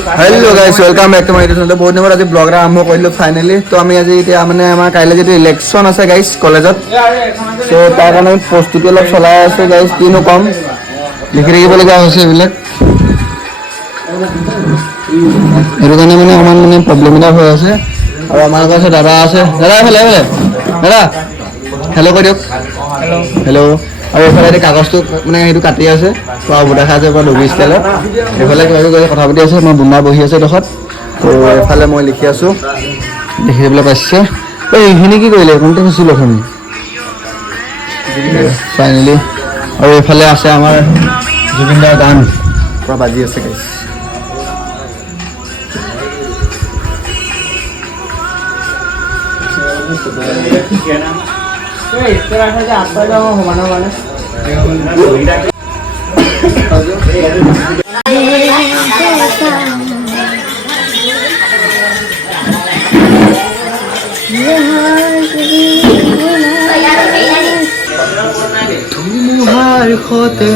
Hello guys welcome back to my channel. बहुत दिन आज ब्लग आरम्भ कर फाइनली। तो आम आज मैं कल जी इलेक्शन आसे गाइस कलेज तो तार प्रस्तुति अलग चलाई आसो गाइस किनो कम लिखि रखिबलगिया मैं प्रब्लेम हो दादा आसे दादा दादा हेलो कर दियक हेलो और ये कागज तो मैं काटी आसे দেখা আছে ডবি ষ্টাইলত এফালে কিবা কিবি কথা পাতি আছে মই বুনা বহি আছে দেখত তো এফালে মই লিখি আছো দেখিবলৈ পাইছে এইখিনি কি কৰিলে কোনটো খুচি লখনি ফাইনালি আৰু এফালে আছে আমাৰ জুবিনদাৰ গান পুৰা বাজি আছে গাইস এই তেৰা যে আপা যাও সমানো মানে तुम्हार खोते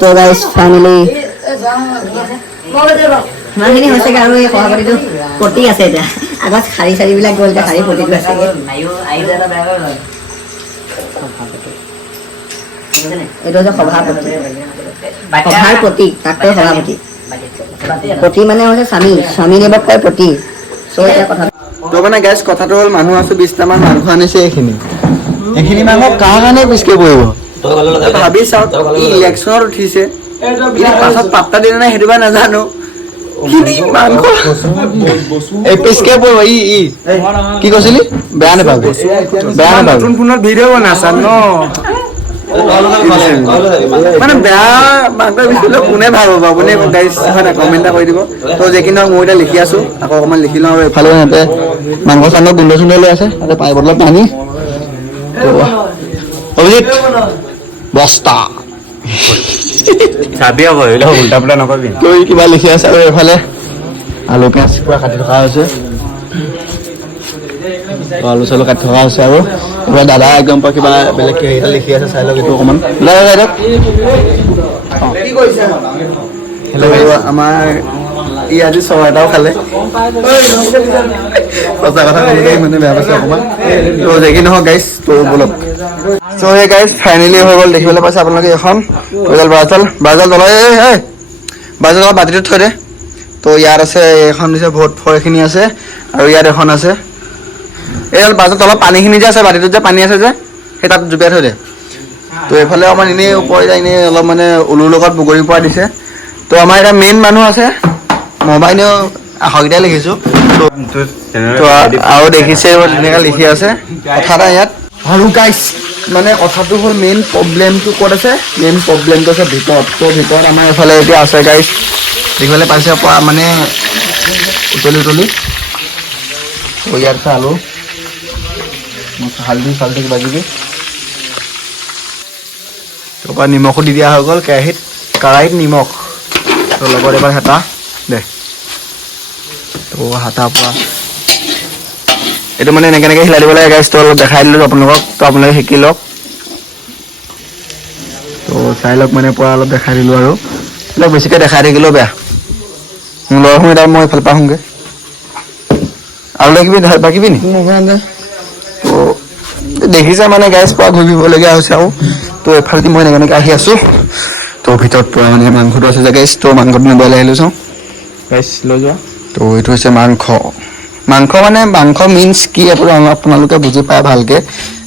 तो गाइस फाइनली মানখিনি হৈছে আৰু এই সভাপতিটো পটি আছে এতিয়া আগত খাৰি চাৰিবিলাক গ'ল এতিয়া খাৰি পটিটো আছে এইটো হৈছে সভাপতি সভাৰ প্ৰতীক তাকতো সভাপতি পটি মানে হৈছে স্বামী নিবক কয় পটি চ' এতিয়া কথা তো মানে গাইছ কথাটো হ'ল মানুহ আছে 20টা মান মাংস আনিছে এইখিনি মাংস কাৰ কাৰণে পিছকে পৰিব ভাবি চাওক ইলেকশ্যনত উঠিছে পাছত পাত্তা দিলে নাই সেইটো বা নাজানো কি কৈছিলি বেয়া নাপাবি নতুন ফোনত ভিডিঅ' বনাইছা ন মানে বেয়া মাংস বিচিলে কোনে ভাল পাব আপুনি গাইছ হয় না কমেণ্ট এটা কৰি দিব তো যে কি নহওক মই এতিয়া লিখি আছো আকৌ অকণমান লিখি লওঁ আৰু এফালে সিহঁতে মাংস চাংস গোন্ধ চুন্ধ লৈ আছে তাতে পানী বটলত পানী অভিজিত বস্তা চাবি হ'ব এইবিলাক উল্টা পুল্টা নকবি তই কিবা লিখি আছে আৰু এফালে আলু পিঁয়াজ পুৰা কাটি থকা হৈছে আলু চালু কাটি থকা হৈছে আৰু এবাৰ দাদা একদম পৰা কিবা বেলেগ হেৰিটা লিখি আছে চাই লওক এইটো অকণমান হেল্ল' আমাৰ ই আজি চৰাইটাও খালে সঁচা কথা মানে বেয়া পাইছে অকণমান তো যে কি নহওক গাইছ তো বলক চ' সেই গাইজ ফাইনেলি হৈ গ'ল দেখিবলৈ পাইছে আপোনালোকে এখন বাজাল তলত বাতিটোত থৈ দে তো ইয়াত আছে এখন দিছে ভোট ফৰ এইখিনি আছে আৰু ইয়াত এখন আছে এইডাল বাজাল তলত পানীখিনি যে আছে বাতিটোত যে পানী আছে যে সেই তাত জুপিয়াই থৈ দে তো এইফালে অকণমান এনেই ওপৰত এনেই অলপ মানে উলুৰ লগত বগৰী পৰা দিছে তো আমাৰ এতিয়া মেইন মানুহ আছে মই এনেও আখৰকেইটাই লিখিছোঁ তো আৰু দেখিছে ধুনীয়াকৈ লিখি আছে কথা এটা ইয়াত আৰু গাইছ মানে কথাটো হ'ল মেইন প্ৰব্লেমটো ক'ত আছে মেইন প্ৰব্লেমটো আছে ভিতৰত তো ভিতৰত আমাৰ এইফালে এতিয়া আছে গাইছ দেখিবলৈ পাইছে পৰা মানে উতলি তো ইয়াত আছে আলু হালধি চালধি কিবা কিবি তাৰপৰা নিমখো দি দিয়া হৈ গ'ল কেৰাহীত নিমখ তো লগত এবাৰ হেতা দে তো হাতা পৰা এইটো মানে এনেকৈ হিলাই দিব লাগে গাইছ তো অলপ দেখাই দিলোঁ আপোনালোকক তো আপোনালোকে শিকি লওক তো চাই লওক মানে পৰা অলপ দেখাই দিলোঁ আৰু এইবিলাক বেছিকৈ দেখাই থাকিলেও বেয়া ল'ৰা শুনি তাৰ মই এইফালৰ পৰা আহোঁগৈ আৰু বাকিবি নি তো দেখিছে মানে গাইছ পৰা ঘূৰিবলগীয়া হৈছে আৰু তো এফালেদি মই এনেকৈ আহি আছোঁ তো ভিতৰত পৰা মানে মাংসটো আছে যে গাইছ তো মাংসটো নিবলৈ আহিলোঁ চাওঁ গাইছ লৈ যোৱা তো এইটো হৈছে মাংস মানে মাংস মিন্স কি আপোনালোকে বুজি পায় ভালকৈ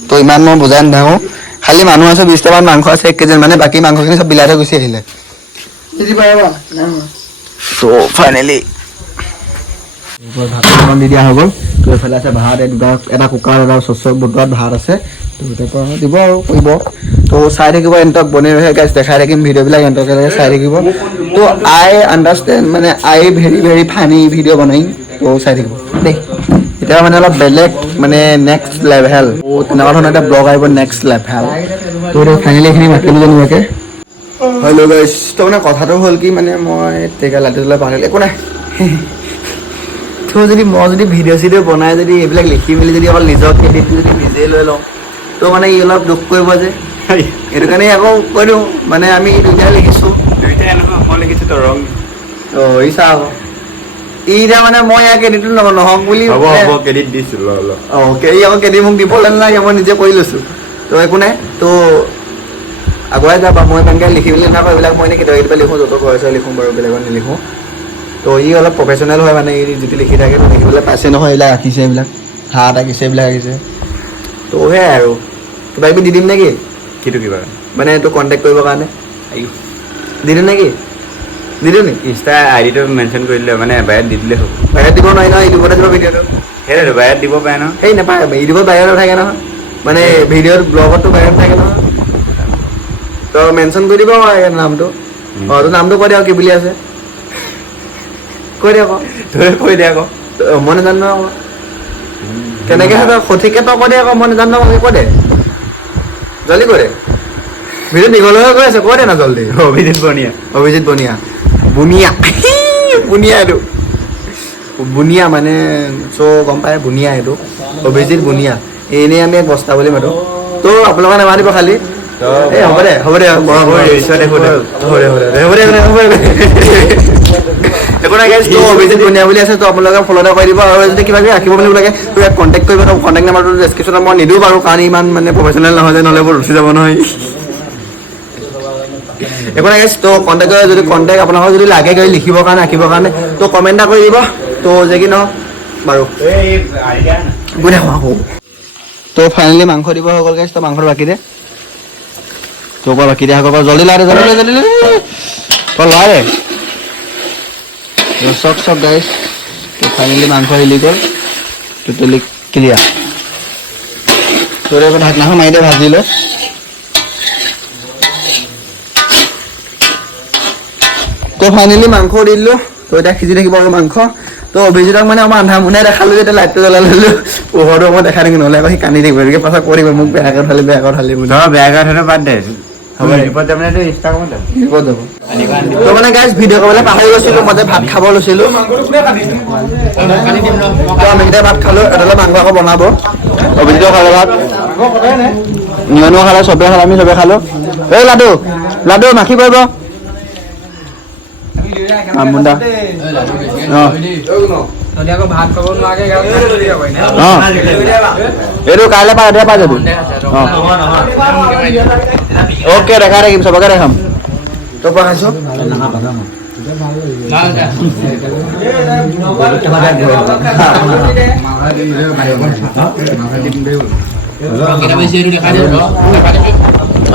তো ইমান মই বুজাই নাথাকোঁ খালি মানুহ আছে 20টা মান মাংস আছে 1 কেজি মানে বাকী মাংসখিনি চব বিলাই থৈ গুচি আহিলে তো ফাইনেলি ভাত অকণমান দি দিয়া হৈ গ'ল তো এইফালে আছে ভাত এটা কুকাৰ এটা চচৰ বটোৱাত ভাত আছে তো তাৰপৰা দিব আৰু কৰিব তো চাই থাকিব এণ্টক বনাই ৰহে গাইছ দেখাই থাকিম ভিডিঅ'বিলাক এণ্টকে চাই থাকিব তো আই আণ্ডাৰষ্টেণ্ড মানে আই ভেৰি ফানি ভিডিঅ' বনাই তো চাই থাকিব দেই এতিয়া মানে অলপ বেলেগ মানে নেক্সট লেভেল তেনেকুৱা ধৰণৰ এটা ব্লগ আহিব নেক্সট লেভেল তো ফাইনেলি এইখিনি মাতিলোঁ যেনিবাকৈ হেল্ল' গাইছ তো মানে কথাটো হ'ল কি মানে মই টেকা লাটিটোলৈ পাহৰিলোঁ একো নাই তো যদি মই যদি ভিডিঅ' চিডিঅ' বনাই যদি এইবিলাক লিখি মেলি যদি অকল নিজৰ ক্ৰেডিটটো যদি নিজেই লৈ লওঁ তো মানে ই অলপ দুখ কৰিব যে সেইটো কাৰণে আকৌ কৈ দিওঁ মানে আমি দুইটাই লিখিছোঁ দুইটাই নহয় মই লিখিছোঁ তো ৰং অঁ ই চা আকৌ ই এতিয়া মানে মই ইয়াৰ ক্ৰেডিটটো নহওক বুলি হ'ব হ'ব ক্ৰেডিট দিছোঁ অঁ ই আকৌ ক্ৰেডিট মোক দিবলৈ নালাগে মই নিজে কৰি লৈছোঁ তো একো নাই তো আগুৱাই যাবা মই ইমানকৈ লিখি মেলি নাথাকোঁ এইবিলাক মই এনেই কেতিয়াবা কেতিয়াবা লিখোঁ য'ত ঘৰে চৰে লিখোঁ বাৰু বেলেগত নিলিখোঁ তো ই অলপ প্ৰফেচনেল হয় মানে ই যিটো লিখি থাকে তো লিখিবলৈ পাইছে নহয় এইবিলাক আঁকিছে এইবিলাক হাত আঁকিছে এইবিলাক আঁকিছে তো সেয়াই আৰু কিবা কিবি দি দিম নেকি কিটো কিবা মানে এইটো কণ্টেক্ট কৰিবৰ কাৰণে দি দিম নেকি দি দিওঁ নেকি ইনষ্টা আইডিটো মেনশ্যন কৰি দিলে মানে বায়ত দি দিলে হ'ব বাহিৰত দিব নোৱাৰি নহয় ইউটিউবতে দিব ভিডিঅ'টো সেইটোতো বায়ত দিব পাৰে ন সেই নাপায় ইউটিউবত বাহিৰত নাথাকে নহয় মানে ভিডিঅ'ত ব্লগততো বাহিৰত থাকে নহয় তো মেনশ্যন কৰি দিব নামটো অঁ তোৰ নামটো কৈ দিয়ক কি বুলি আছে কৈ দিয়ক আকৌ তই কৈ দে আকৌ মই নাজানো আকৌ কেনেকৈ হয় সঠিককৈ তই কৈ দে আকৌ মই নাজানো আকৌ কৈ দে জল্দি কৈ দে ভিডিঅ' দীঘল হৈ গৈ আছে কৈ দে না জল্দি অভিজিত বনিয়া অভিজিত বনিয়া বুনিয়া বুনিয়া এইটো বুনিয়া মানে চ' গম পায় বুনিয়া এইটো অভিজিত বুনিয়া এনেই আমি এক বস্তা বুলি মাতোঁ তো আপোনালোকে নামাতিব খালি এই হ'ব দে একো নাই গাইজ তো অভিজিত বুনিয়া বুলি আছে তো আপোনালোকে ফ'ল' এটা কৰি দিব আৰু যদি কিবা কিবি ৰাখিব বুলি লাগে তো ইয়াত কণ্টেক্ট কৰিব কণ্টেক্ট নাম্বাৰটো ডেছক্ৰিপশ্যনত মই নিদিওঁ বাৰু কাৰণ ইমান মানে প্ৰফেচনেল নহয় যে নহ'লে বৰ ৰখি যাব নহয় একো নাই গাইজ তো কণ্টেক্ট কৰে যদি কণ্টেক্ট আপোনালোকক যদি লাগে কৰি লিখিবৰ কাৰণে ৰাখিবৰ কাৰণে তো কমেণ্ট এটা কৰি দিব তো যে কি নহওক বাৰু গৈ থাকোঁ আকৌ তো ফাইনেলি মাংস দিব হৈ গ'ল গাইজ তো মাংসটো বাকী দে তোৰ পৰা বাকী দিয়া আকৌ জল্দি লাগে জল্দি তই লাগে চক গাইজ তো ফাইনেলি মাংস হিলি গ'ল টোটেলি ক্লিয়াৰ তোৰ এখন ঢাকনাখন মাৰি দে ভাজি লৈ তো ফাইনেলি মাংস দি দিলোঁ তো এতিয়া সিজি থাকিব আৰু মাংস তো অভিজিতক মানে আমাৰ আন্ধা মুন্ধাই দেখালোঁ যে এতিয়া লাইটটো জ্বলাই ল'লোঁ পোহৰটো মই দেখাই থাকিম নহ'লে আকৌ সি কান্দি থাকিব এনেকৈ পাছত কৰিব মোক বেয়াকৈ উঠালি বুলি বেয়া কথা বাদ দে ৰিপৰ্ট যাব নে ইনষ্টাগ্ৰামত যাব ৰিপৰ্ট যাব তো মানে গাইজ ভিডিঅ' কৰিবলৈ পাহৰি গৈছিলোঁ মই যে ভাত খাব লৈছিলোঁ তো আমি কেইটা ভাত খালোঁ এটালৈ মাংস আকৌ বনাব অভিজিতেও খালে ভাত নিয়নো খালে চবে খালে আমি চবে খালোঁ এই লাডু মাখি পৰিব মুণ্ডা এইটো কাইলৈ পাই ৰাতিপুৱা পাই যাবি অ'কে দেখাই থাকিম চবকে দেখাম তই পৰা খাইছ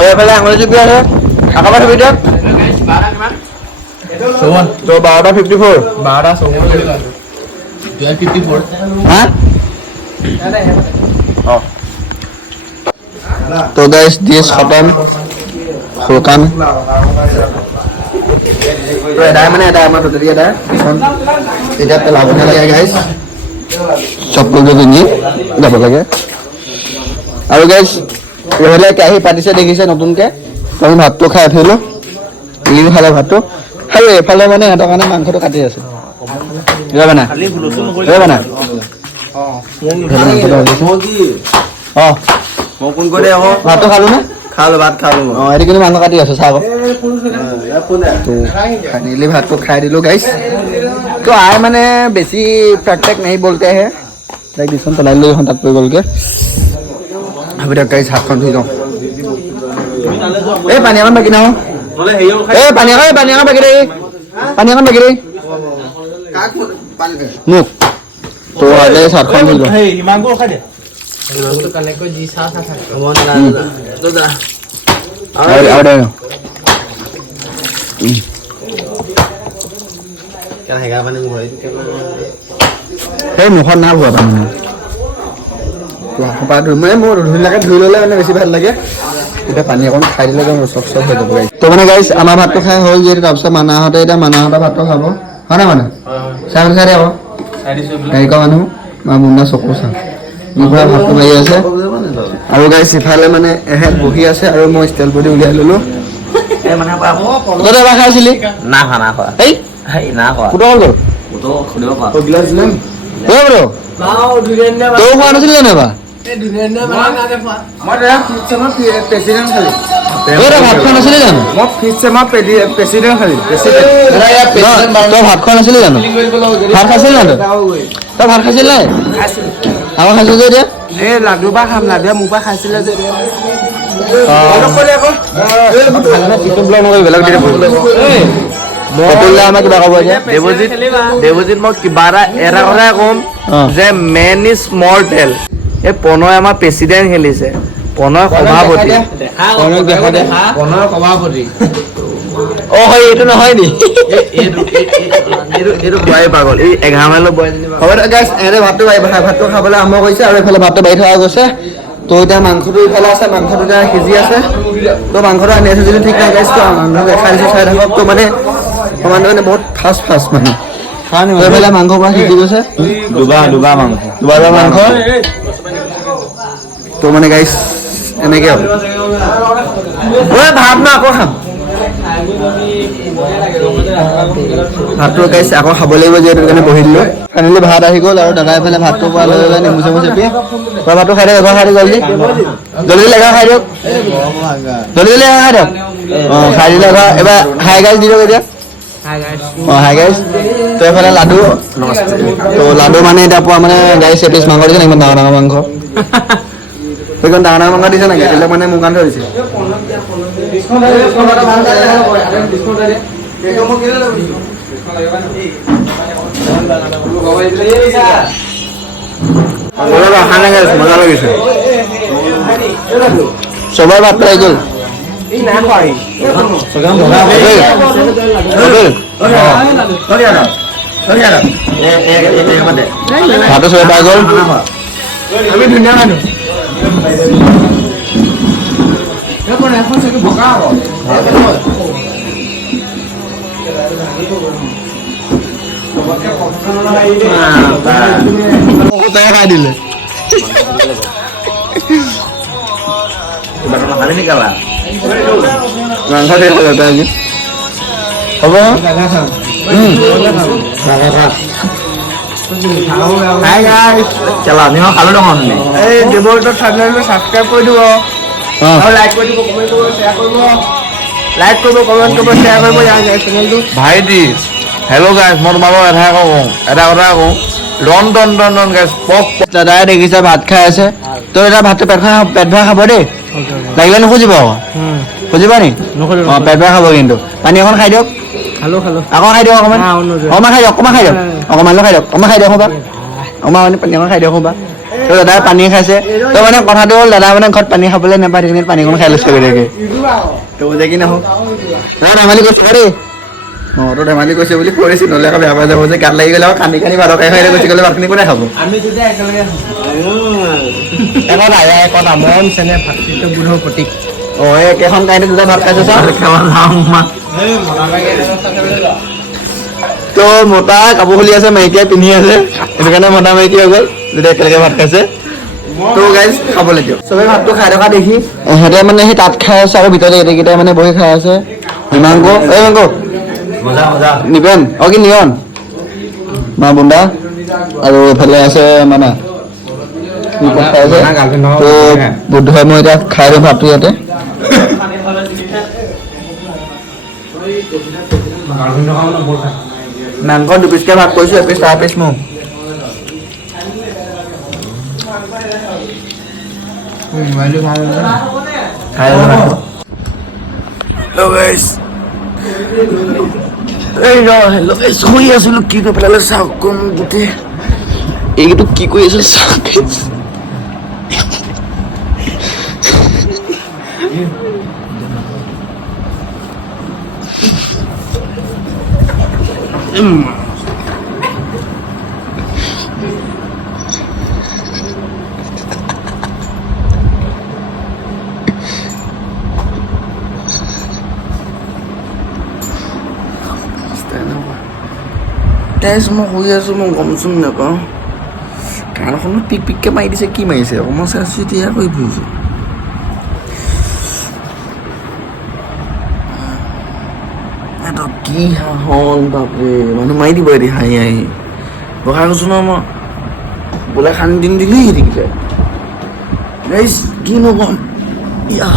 এইফালে আঙুলি চুপি আছে আকাবাৰ ভিতৰত তো 12:54 হা तो गाइस दिस खत्म শুকান তো এদাই মানে এদাই আমাৰ টোটেলি এদাই এতিয়া পেলাব নালাগে গাইজ চব কৰিব পিন্ধি যাব লাগে আৰু গাইজ এইফালে কেৰাহী পাতিছে দেখিছে নতুনকৈ আমি ভাতটো খাই উঠিলোঁ ইও খালে ভাতটো আৰু এইফালে মানে সিহঁতৰ কাৰণে মাংসটো কাটি আছে মই ফোন কৰি আকৌ ভাতটো খালোঁ নে ভাত খালোঁ অঁ এইটো কিন্তু মাংস কাটি আছোঁ চাহ আকৌ ফাইনেলি ভাতটো খাই দিলোঁ গাইজ তো আই মানে বেছি ফেক নাহি বলতে আহে লাইক দিচোন পেলাই দিলোঁ এখন তাত পৰি গ'লগৈ ভাবি দিয়ক গাইজ হাতখন ধুই লওঁ এই পানী অকণ বাকী নাহোঁ এই পানী অকণ বাকী দেই মোক তো আজি হাতখন ধুই লওঁ সেই মুখত না ভুৱা পানী মানে মোৰ ধুনীয়াকৈ ধুই ল'লে মানে বেছি ভাল লাগে এতিয়া পানী অকণ খাই দিলে চব হৈ যাব তো মানে গাইজ আমাৰ ভাতটো খাই হ'ল যিহেতু তাৰপিছত মানাহঁতে এতিয়া মানাহঁতৰ ভাতটো খাব হয় নাই মানে চাই দে আকৌ গাড়ী কৰা মানুহ মুন্না চকু চা মোৰ পৰা ভাতটো মাৰি আছে আৰু গাইজ ইফালে মানে এহেঁত বহি আছে আৰু মই ষ্টাইল বডি উলিয়াই ল'লোঁ এই মানে তই এবাৰ খাইছিলি না খোৱা এই না খোৱা ফুটৰ গ'ল ফটো সুধিব পাৰ ঐ ব্ৰ তই খোৱা নাছিলি জানো এবাৰ মই প্ৰেচিডেণ্ট খালি ঐ তই ভাত খোৱা নাছিলি জানো মই ফিফ্থ চেমৰ প্ৰেচিডেণ্ট খালি তই ভাত খোৱা নাছিলি জানো ভাত খাইছিলি জানো তই ভাত খাইছিলি নাই আমাৰ খাইছোঁ যে এতিয়া এই লাডু বা খাম লাডুৱে মোৰ পৰা খাইছিলে যে দেৱজিত মই কিবা এটা কথাই ক'ম যে মেন ইজ মৰ্টেল এই প্ৰণয় আমাৰ প্ৰেচিডেণ্ট খেলিছে প্ৰণয় সভাপতি অ হয় এইটো নহয় নি এইটো বোৱাৰী পাগল এই 11 মাইলৰ বোৱাৰী হ'ব দে গাইছ এনে ভাতটো খাবলৈ আৰম্ভ কৰিছে আৰু এইফালে ভাতটো বাঢ়ি থোৱা গৈছে তো এতিয়া মাংসটো ইফালে আছে মাংসটো এতিয়া সিজি আছে তো মাংসটো আনি আছে যদি ঠিক নাই গাইছ তো মাংস দেখাই দিছোঁ চাই থাকক তো মানে মানে বহুত ফাষ্ট মানে এইফালে মাংস পৰা সিজি গৈছে দুবা মাংস দুবাৰৰ মাংস তো মানে গাইছ এনেকৈ হ'ব ভাত না আকৌ খাম ভাতটো গাইছ আকৌ খাব লাগিব যিহেতু কাৰণে বহি দিলোঁ ফাইনেলি ভাত আহি গ'ল আৰু দাদা এইফালে ভাতটো পৰা লৈ লৈ নেমু চেমু চেপি ভাতটো খাই দিয়ক খাই দিয়ক জলদি লেখা খাই দিয়ক জলদি লেখা খাই দিয়ক অঁ খাই দিলে এবাৰ হাই গাইছ দি দিয়ক এতিয়া অঁ হাই গাইছ তো এইফালে লাডু তো লাডু মানে এতিয়া পোৱা মানে গাইছ এপিচ মাংস দিছে ইমান ডাঙৰ ডাঙৰ মাংস সেইখন ডাঙৰ ডাঙৰ মাংস দিছে নেকি এইবিলাক মানে মোৰ কাৰণে ধৰিছে মজা লাগিছে চবৰে ভাত পাই গ'ল ভাতো চবে পাই গ'ল আমি ধুনীয়া মানুহ খাই দিলে মাংস দিয়ে আজি হ'ব হাই গাইছ আমিও খালো দেখোন এই দেৱৰটো চেনেলটো ছাবস্ক্ৰাইব কৰি দিব আৰু লাইক কৰি দিব কমেণ্ট কৰিব শ্বেয়াৰ কৰিব লাইক কৰিব কমেণ্ট কৰিব শ্বেয়াৰ কৰিব ইয়াৰ চেনেলটো ভাইটি হেল্ল' গাইছ মই তোমালোকক এটা কথা কওঁ ৰন গাইছ পক দাদাই দেখিছে ভাত খাই আছে তই এটা ভাতটো পেট ভৰাই খাব দেই লাগিলে নুখুজিব আকৌ খুজিবা নি অঁ পেট ভৰাই খাব কিন্তু পানী এখন খাই দিয়ক আকৌ খাই দিয়ক অকণমান খাই দিয়ক অকণমান খাই দিয়ক অকণমান খাই দিয়ক অকণমান খাই দিয়ক হ'বা অকণমান পানী অকণ খাই দিয়ক হ'বা তো দাদাই পানী খাইছে তো মানে কথাটো হ'ল দাদা মানে ঘৰত পানী খাবলৈ নাপায় সেইখিনি পানীকণ খাই লৈছে গতিকে তো যে কি নহওক ধেমালি কৈছে দেই অঁ তো ধেমালি কৈছে বুলি কৰিছোঁ নহ'লে আকৌ বেয়া পাই যাব যে গাত লাগি গ'লে আকৌ কান্দি ভাতকে খাই গুচি গ'লে ভাতখিনি কোনে খাব আমি যেতিয়া একেলগে এখন আমন চেনে ভাতৃত্ববোধৰ প্ৰতীক অঁ এই একেখন কাহিনী দুটা ভাত খাইছে চাওঁ তো মতা কাপোৰ খুলি আছে মাইকীয়ে পিন্ধি আছে সেইটো কাৰণে মতা মাইকী হৈ গ'ল যেতিয়া একেলগে ভাত খাইছে তো গাইজ খাবলৈ দিয়ক চবেই ভাতটো খাই থকা দেখি সিহঁতে মানে সেই তাত খাই আছে আৰু ভিতৰতে এইকেইটাই মানে বহি খাই আছে হিমাংকু এই হিমাংকু নিপেন অঁ কি নিয়ন মা বুন্দা আৰু এইফালে আছে মানা খাই আছে তো বুদ্ধই মই এতিয়া খাই দিওঁ ভাতটো ইয়াতে মাংস দুপিচকৈ ভাগ কৰিছোঁ এপিচ তাৰ পিচ মোৰ শুই আছিলো কি কৰি পেলালে চাওক কোন গোটেই এইটো কি কৰি আছো চাওক মই শুই আছোঁ মই গম চুম নাপাওঁ কাণখনত পিককৈ মাৰি দিছে কি মাৰিছে অকণমান চাই আছোঁ এতিয়া কৰি ফুৰিছোঁ কি হাঁহন বাপৰে মানুহ মাৰি দিব এটি হাঁহি হাঁহি বহাই কৈছো ন মই বোলে খান্দি দিম দিলি দেখিছে গাইছ কি নকম ইয়া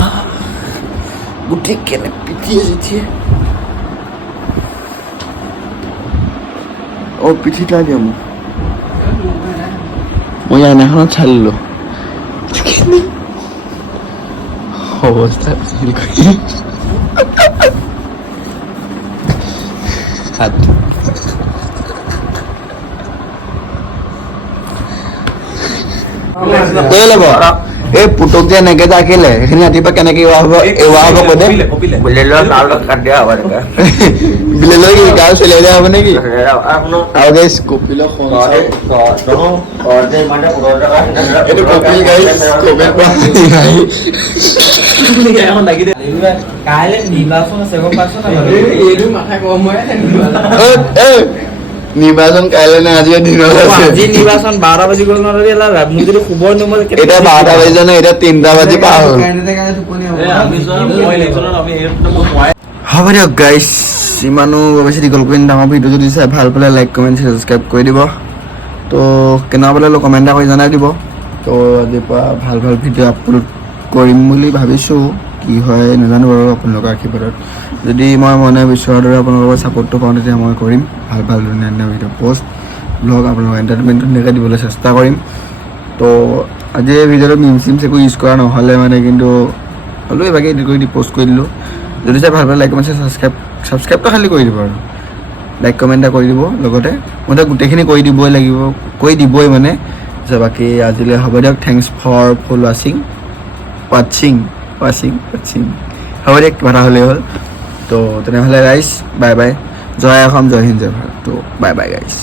গোটেই কেনে পিঠিয়ে চিঠিয়ে অ' পিঠিত লাই দিয়া মোক মই আইনাখনত চাই ললো অৱস্থা কৈ ল'ব এই পুতুক যে এনেকে যে আঁকিলে সেইখিনি ৰাতিপুৱা কেনেকে এৱা হ'ব কৈ দে বিলেলৈ কি গাও চলিয়াই দিয়া হ'ব নেকি আৰু গাইছ কপিল এইটো কপিল গাইছ কপিল কাইলৈ নিৰ্বাচন আছে গম পাইছ এইটো মাথা কম হয় নিৰ্বাচন কাইলৈ নে আজিৰ দিনত আছে আজি নিৰ্বাচন 12 বাজি গ'ল নৰে মোক যদি খবৰ নমল এতিয়া 12টা বাজি যোৱা নাই এতিয়া 3টা বাজি পাৰ হ'ল হ'ব দিয়ক গাইছ ইমানো বেছি দীঘল কৰি ডাঙৰ ভিডিঅ' যদি চাই ভাল পালে লাইক কমেণ্ট ছাবস্ক্ৰাইব কৰি দিব তো কেনেকুৱা পালে অলপ কমেণ্ট এটা কৰি জনাই দিব তো আজিৰ পৰা ভাল ভাল ভিডিঅ' আপলোড কৰিম বুলি ভাবিছোঁ কি হয় নাজানো বাৰু আপোনালোকৰ আশীৰ্বাদত যদি মই মনে বিচৰাৰ দৰে আপোনালোকৰ ছাপোৰ্টটো পাওঁ তেতিয়া মই কৰিম ভাল ভাল ধুনীয়া ধুনীয়া ভিডিঅ' পষ্ট ব্লগ আপোনালোকৰ এণ্টাৰটেইনমেণ্টটো ধুনীয়াকৈ দিবলৈ চেষ্টা কৰিম তো আজি এই ভিডিঅ'টো মিম চিমছ একো ইউজ কৰা নহ'লে মানে কিন্তু হ'লেও এবাৰকে এডিট কৰি দি পষ্ট কৰি দিলোঁ যদি চাই ভাল পালে লাইক কমেণ্ট ছাবস্ক্ৰাইবটো খালি কৰি দিব আৰু লাইক কমেণ্ট এটা কৰি দিব লগতে মই তাক গোটেইখিনি কৰি দিবই মানে বাকী আজিলৈ হ'ব দিয়ক থেংকছ ফৰ ফুল ৱাচিং হ'ব দিয়ক কিবা এটা হ'লেই হ'ল তো তেনেহ'লে গাইছ বাই বাই জয় অসম জয় হিন্দ জয় ভাৰত তো বাই বাই গাইছ